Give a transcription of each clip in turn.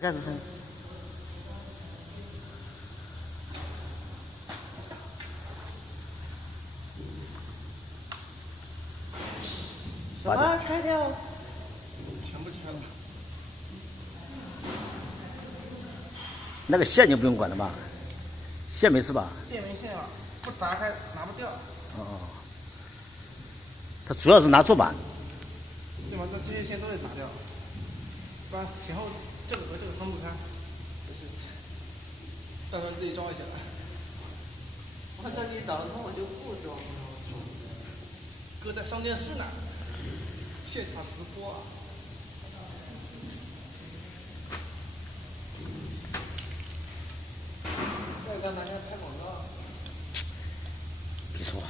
开始。什么拆掉？全部拆了。那个线就不用管了吧？线没事吧？线没线了，不砸开拿不掉。哦。它主要是拿坐板。对吗？这些线都得拿掉，不然前后这个和这个分不开。到时候自己装一下。我这里找得通，我就不装了。哥在上电视呢，现场直播啊。这干嘛要拍广告？别说话。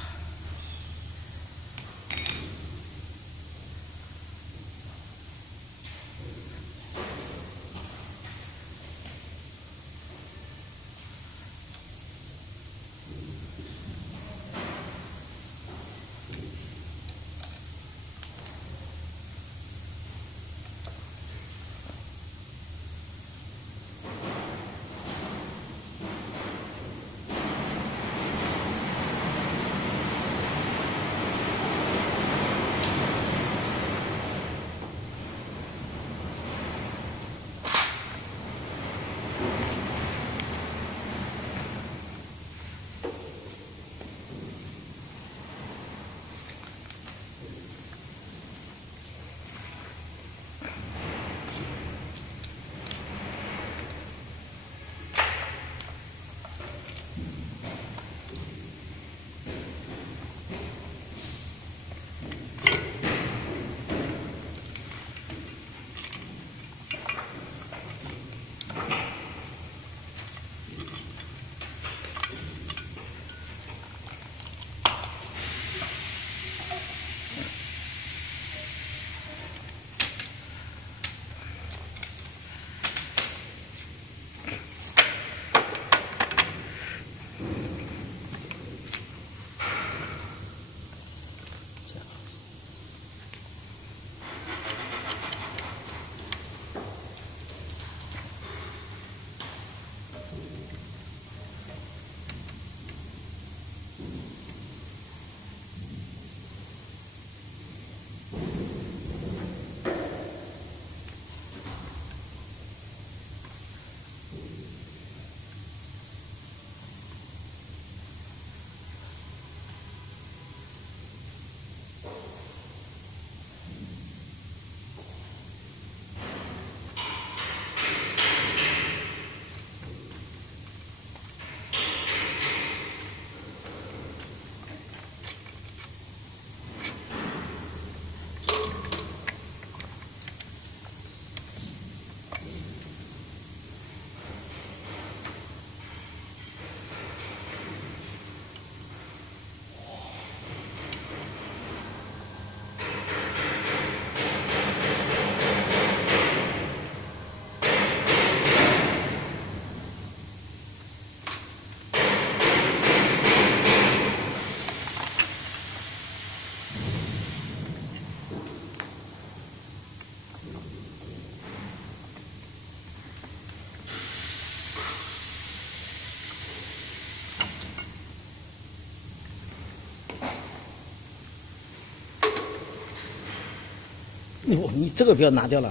你这个不要拿掉了。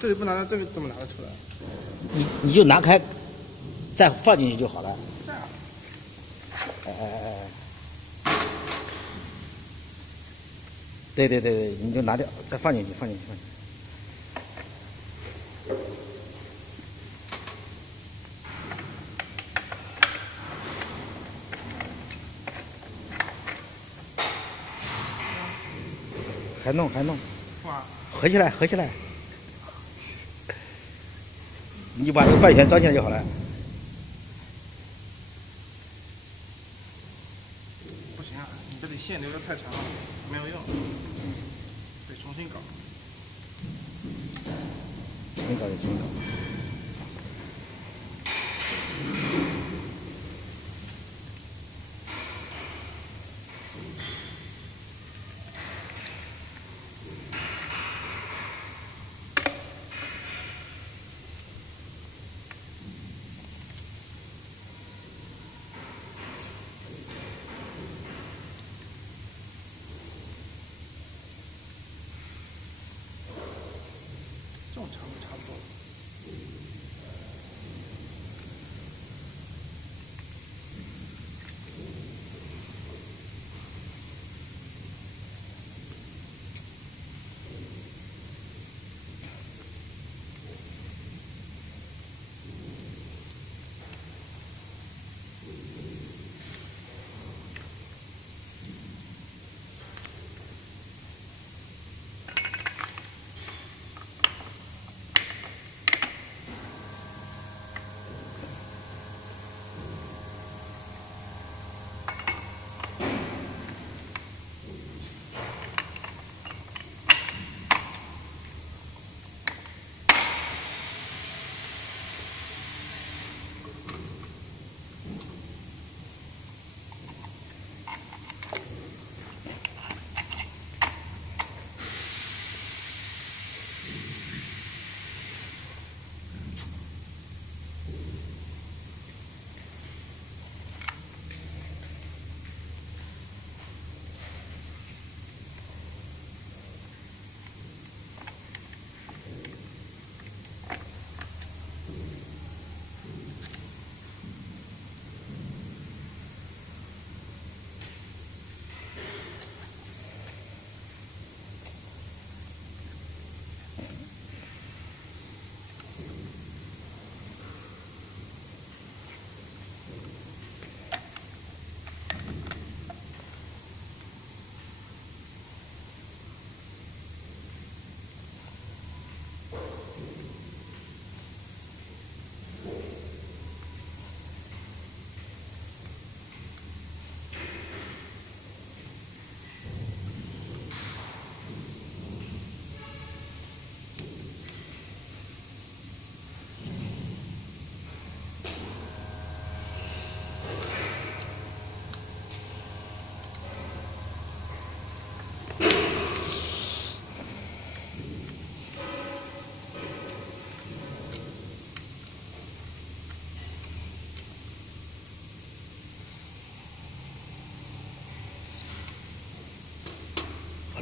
这里不拿掉，这个怎么拿得出来？你就拿开，再放进去就好了。这样。对，你就拿掉，再放进去，放进去。还弄。合起来。你把这个半圆装起来就好了。不行啊，你这里线留的太长了，没有用，得重新搞。重新搞。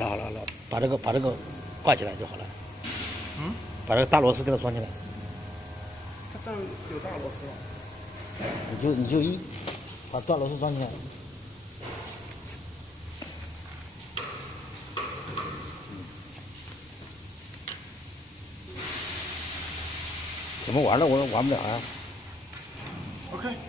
好了，把这个挂起来就好了。嗯，把这个大螺丝给它装起来。它这儿有大螺丝吗？你就把大螺丝装起来。怎么玩呢？我玩不了啊。OK。